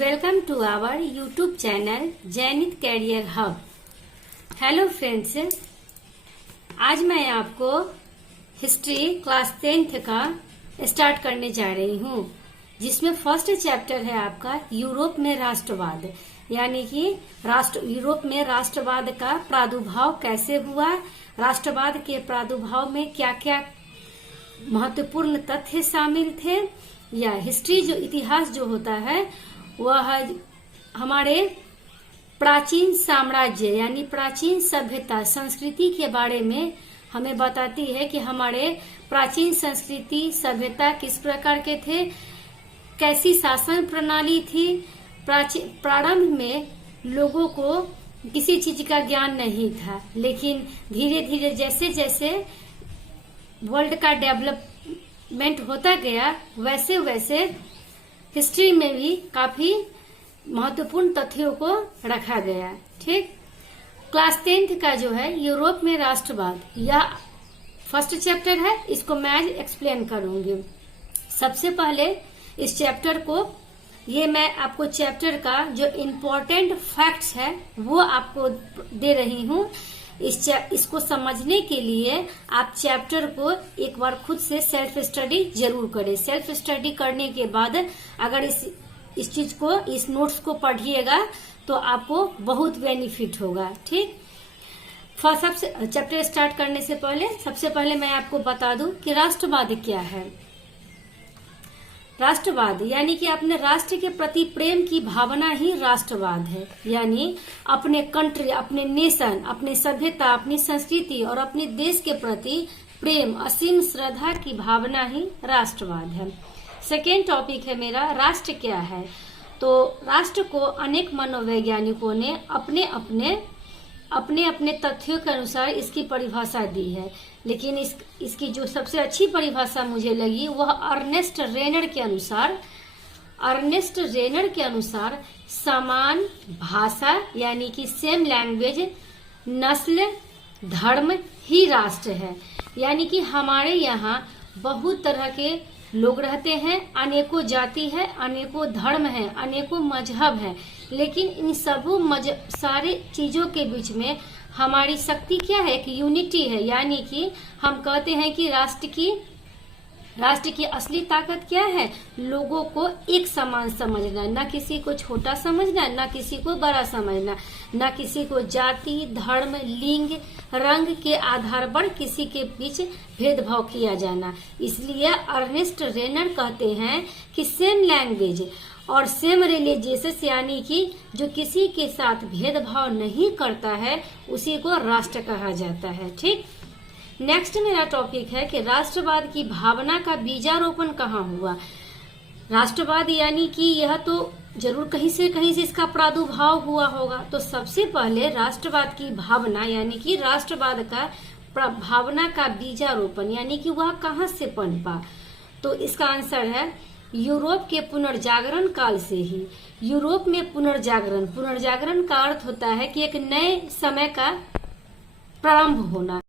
Welcome to our YouTube channel Jainit career hub. Hello friends, आज मैं आपको हिस्ट्री क्लास 10th का स्टार्ट करने जा रही हूँ, जिसमें फर्स्ट चैप्टर है आपका यूरोप में राष्ट्रवाद, यानी कि यूरोप में राष्ट्रवाद का प्रादुर्भाव कैसे हुआ, राष्ट्रवाद के प्रादुर्भाव में क्या क्या महत्वपूर्ण तथ्य शामिल थे, या हिस्ट्री जो इतिहास जो होता है वह हमारे प्राचीन साम्राज्य यानी प्राचीन सभ्यता संस्कृति के बारे में हमें बताती है कि हमारे प्राचीन संस्कृति सभ्यता किस प्रकार के थे, कैसी शासन प्रणाली थी। प्रारंभ में लोगों को किसी चीज का ज्ञान नहीं था, लेकिन धीरे धीरे जैसे जैसे वर्ल्ड का डेवलपमेंट होता गया वैसे वैसे हिस्ट्री में भी काफी महत्वपूर्ण तथ्यों को रखा गया। ठीक, क्लास 10th का जो है यूरोप में राष्ट्रवाद, यह फर्स्ट चैप्टर है, इसको मैं एक्सप्लेन करूंगी। सबसे पहले इस चैप्टर को मैं आपको चैप्टर का जो इम्पोर्टेंट फैक्ट्स है वो आपको दे रही हूँ। इसको समझने के लिए आप चैप्टर को एक बार खुद से सेल्फ स्टडी जरूर करें। सेल्फ स्टडी करने के बाद अगर इस चीज को, इस नोट्स को पढ़िएगा तो आपको बहुत बेनिफिट होगा। ठीक, सबसे चैप्टर स्टार्ट करने से पहले सबसे पहले मैं आपको बता दूं कि राष्ट्रवाद क्या है। राष्ट्रवाद यानी कि अपने राष्ट्र के प्रति प्रेम की भावना ही राष्ट्रवाद है, यानी अपने कंट्री, अपने नेशन, अपने सभ्यता, अपनी संस्कृति और अपने देश के प्रति प्रेम, असीम श्रद्धा की भावना ही राष्ट्रवाद है। सेकेंड टॉपिक है मेरा राष्ट्र क्या है। तो राष्ट्र को अनेक मनोवैज्ञानिकों ने अपने अपने तथ्यों के अनुसार इसकी परिभाषा दी है, लेकिन इसकी जो सबसे अच्छी परिभाषा मुझे लगी वह अर्नेस्ट रेनर के अनुसार समान भाषा यानी कि सेम लैंग्वेज, नस्ल, धर्म ही राष्ट्र है। यानी कि हमारे यहाँ बहुत तरह के लोग रहते हैं, अनेकों जाति है, अनेकों धर्म है, अनेकों मजहब है, लेकिन इन सारे चीजों के बीच में हमारी शक्ति क्या है, एक यूनिटी है। यानी कि हम कहते हैं कि राष्ट्र की असली ताकत क्या है, लोगों को एक समान समझना, न किसी को छोटा समझना, न किसी को बड़ा समझना, न किसी को जाति, धर्म, लिंग, रंग के आधार पर किसी के बीच भेदभाव किया जाना। इसलिए अर्नेस्ट रेनर कहते हैं कि सेम लैंग्वेज और सेम रिलीजियस, यानी कि जो किसी के साथ भेदभाव नहीं करता है उसी को राष्ट्र कहा जाता है। ठीक, नेक्स्ट मेरा टॉपिक है कि राष्ट्रवाद की भावना का बीजारोपण कहाँ हुआ। राष्ट्रवाद यानी कि यह तो जरूर कहीं से इसका प्रादुर्भाव हुआ होगा। तो सबसे पहले राष्ट्रवाद की भावना यानी कि राष्ट्रवाद का भावना का बीजारोपण यानी कि वह कहाँ से पनपा, तो इसका आंसर है यूरोप के पुनर्जागरण काल से ही। यूरोप में पुनर्जागरण का अर्थ होता है कि एक नए समय का प्रारंभ होना।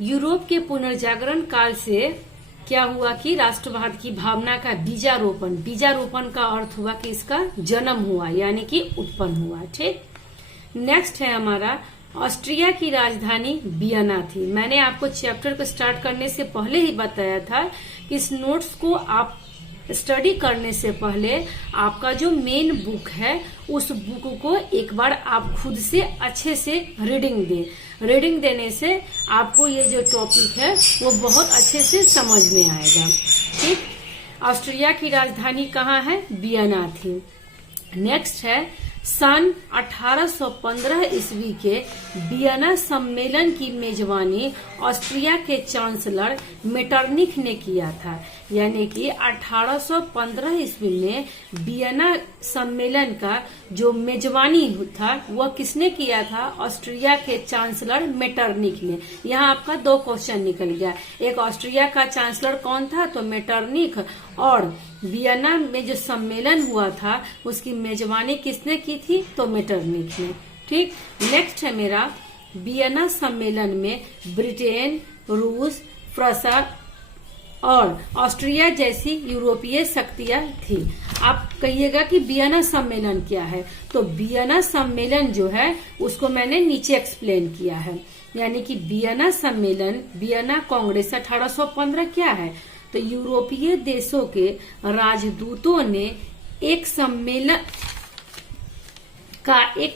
यूरोप के पुनर्जागरण काल से क्या हुआ कि राष्ट्रवाद की भावना का बीजारोपण का अर्थ हुआ कि इसका जन्म हुआ यानी कि उत्पन्न हुआ। ठीक, नेक्स्ट है हमारा ऑस्ट्रिया की राजधानी वियना थी। मैंने आपको चैप्टर को स्टार्ट करने से पहले ही बताया था कि इस नोट्स को आप स्टडी करने से पहले आपका जो मेन बुक है उस बुक को एक बार आप खुद से अच्छे से रीडिंग देने से आपको ये जो टॉपिक है वो बहुत अच्छे से समझ में आएगा। ठीक, ऑस्ट्रिया की राजधानी कहाँ है, वियना थी। नेक्स्ट है सन 1815 ईस्वी के वियना सम्मेलन की मेजबानी ऑस्ट्रिया के चांसलर मेटरनिख ने किया था। यानी कि 1815 ईस्वी में वियना सम्मेलन का जो मेजबानी था वह किसने किया था, ऑस्ट्रिया के चांसलर मेटरनिख ने। यहाँ आपका 2 क्वेश्चन निकल गया, एक ऑस्ट्रिया का चांसलर कौन था तो मेटरनिख, और वियना में जो सम्मेलन हुआ था उसकी मेजबानी किसने की थी तो मेटरनिख ने। ठीक, नेक्स्ट है मेरा वियना सम्मेलन में ब्रिटेन, रूस, और ऑस्ट्रिया जैसी यूरोपीय शक्तियां थी। आप कहिएगा कि वियना सम्मेलन क्या है, तो वियना सम्मेलन जो है उसको मैंने नीचे एक्सप्लेन किया है। यानी कि वियना सम्मेलन, वियना कांग्रेस 1815 क्या है, तो यूरोपीय देशों के राजदूतों ने एक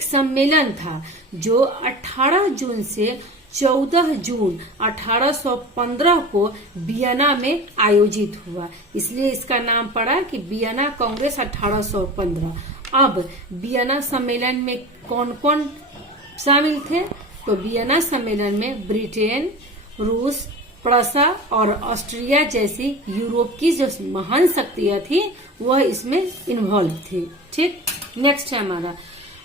सम्मेलन था जो 18 जून से 14 जून 1815 को वियना में आयोजित हुआ, इसलिए इसका नाम पड़ा कि वियना कांग्रेस 1815। अब वियना सम्मेलन में कौन कौन शामिल थे, तो वियना सम्मेलन में ब्रिटेन, रूस, प्रसा और ऑस्ट्रिया जैसी यूरोप की जो महान शक्तियां थी वह इसमें इन्वॉल्व थी। ठीक, नेक्स्ट है हमारा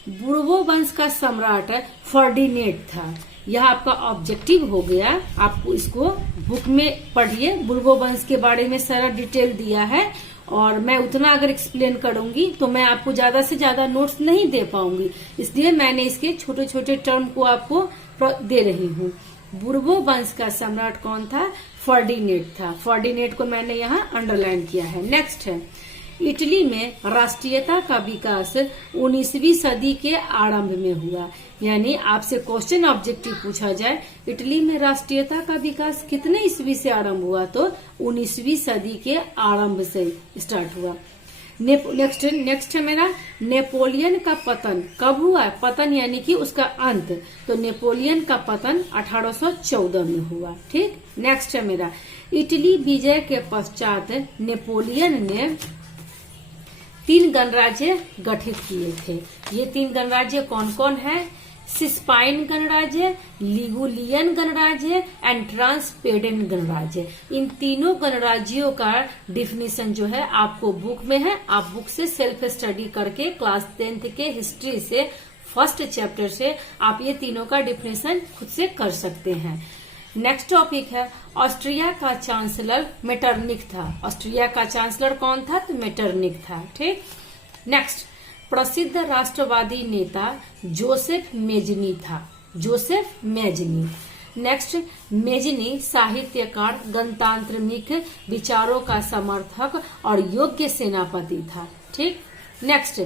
बुर्बो वंश का सम्राट फर्डिनेंड था। यह आपका ऑब्जेक्टिव हो गया, आपको इसको बुक में पढ़िए। बुर्बो वंश के बारे में सारा डिटेल दिया है और मैं उतना अगर एक्सप्लेन करूंगी तो मैं आपको ज्यादा से ज्यादा नोट्स नहीं दे पाऊंगी, इसलिए मैंने इसके छोटे छोटे टर्म को आपको दे रही हूँ। बुर्बो वंश का सम्राट कौन था, फर्डिनेंड था। फर्डिनेंड को मैंने यहाँ अंडरलाइन किया है। नेक्स्ट है इटली में राष्ट्रीयता का विकास 19वीं सदी के आरंभ में हुआ। यानी आपसे क्वेश्चन ऑब्जेक्टिव पूछा जाए इटली में राष्ट्रीयता का विकास कितने ईस्वी से आरंभ हुआ, तो 19वीं सदी के आरंभ से स्टार्ट हुआ। नेक्स्ट है मेरा नेपोलियन का पतन कब हुआ, पतन यानी कि उसका अंत, तो नेपोलियन का पतन 1814 में हुआ। ठीक, नेक्स्ट है मेरा इटली विजय के पश्चात नेपोलियन ने 3 गणराज्य गठित किए थे। ये 3 गणराज्य कौन कौन है, सिस्पाइन गणराज्य, लिगुलियन गणराज्य एंड ट्रांसपेडेन गणराज्य। इन तीनों गणराज्यों का डिफिनीशन जो है आपको बुक में है, आप बुक से सेल्फ स्टडी करके क्लास 10th के हिस्ट्री से फर्स्ट चैप्टर से आप ये तीनों का डिफिनीशन खुद से कर सकते हैं। नेक्स्ट टॉपिक है ऑस्ट्रिया का चांसलर मेटरनिक था। ऑस्ट्रिया का चांसलर कौन था, तो मेटरनिक था। ठीक, नेक्स्ट प्रसिद्ध राष्ट्रवादी नेता जोसेफ मेजनी था। Joseph Mazzini. नेक्स्ट मेजनी साहित्यकार, गणतांत्रिक विचारों का समर्थक और योग्य सेनापति था। ठीक, नेक्स्ट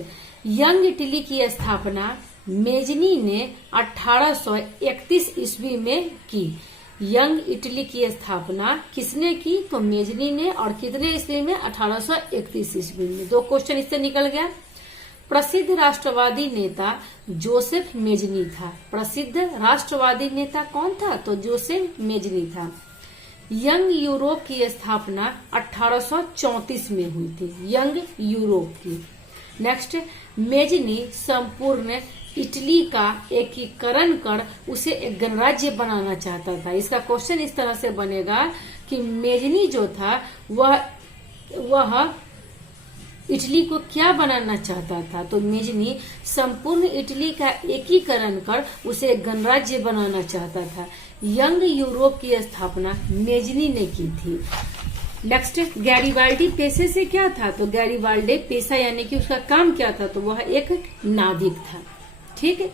यंग इटली की स्थापना मेजनी ने 1831 ईस्वी में की। यंग इटली की स्थापना किसने की, तो मेजनी ने, और कितने ईस्वी में, 1831 ईस्वी में। 2 क्वेश्चन इससे निकल गया। प्रसिद्ध राष्ट्रवादी नेता जोसेफ मेजनी था। प्रसिद्ध राष्ट्रवादी नेता कौन था, तो जोसेफ मेजनी था। यंग यूरोप की स्थापना 1834 में हुई थी, यंग यूरोप की। नेक्स्ट मेजनी संपूर्ण इटली का एकीकरण कर उसे एक गणराज्य बनाना चाहता था। इसका क्वेश्चन इस तरह से बनेगा कि मेजनी जो था वह इटली को क्या बनाना चाहता था, तो मेजनी संपूर्ण इटली का एकीकरण कर उसे एक गणराज्य बनाना चाहता था। यंग यूरोप की स्थापना मेजनी ने की थी। नेक्स्ट गैरिबाल्डी पेशे से क्या था, तो गैरिबाल्डी पेशा यानी कि उसका काम क्या था, तो वह एक नाविक था। ठीक है,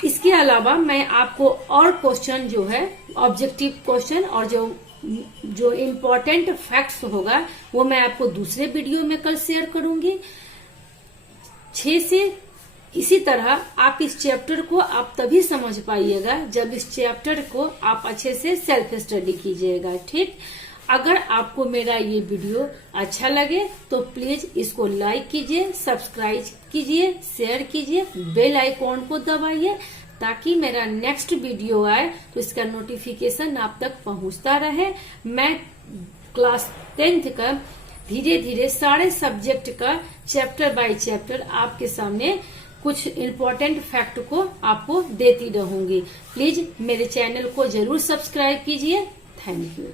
इसके अलावा मैं आपको और क्वेश्चन जो है ऑब्जेक्टिव क्वेश्चन और जो इम्पोर्टेंट फैक्ट्स होगा वो मैं आपको दूसरे वीडियो में कल शेयर करूंगी 6 से। इसी तरह आप इस चैप्टर को आप तभी समझ पाइएगा जब इस चैप्टर को आप अच्छे से सेल्फ स्टडी कीजिएगा। ठीक, अगर आपको मेरा ये वीडियो अच्छा लगे तो प्लीज इसको लाइक कीजिए, सब्सक्राइब कीजिए, शेयर कीजिए, बेल आइकॉन को दबाइए ताकि मेरा नेक्स्ट वीडियो आए तो इसका नोटिफिकेशन आप तक पहुंचता रहे। मैं क्लास 10th का धीरे धीरे सारे सब्जेक्ट का चैप्टर बाय चैप्टर आपके सामने कुछ इम्पोर्टेंट फैक्ट को आपको देती रहूंगी। प्लीज मेरे चैनल को जरूर सब्सक्राइब कीजिए। Thank you.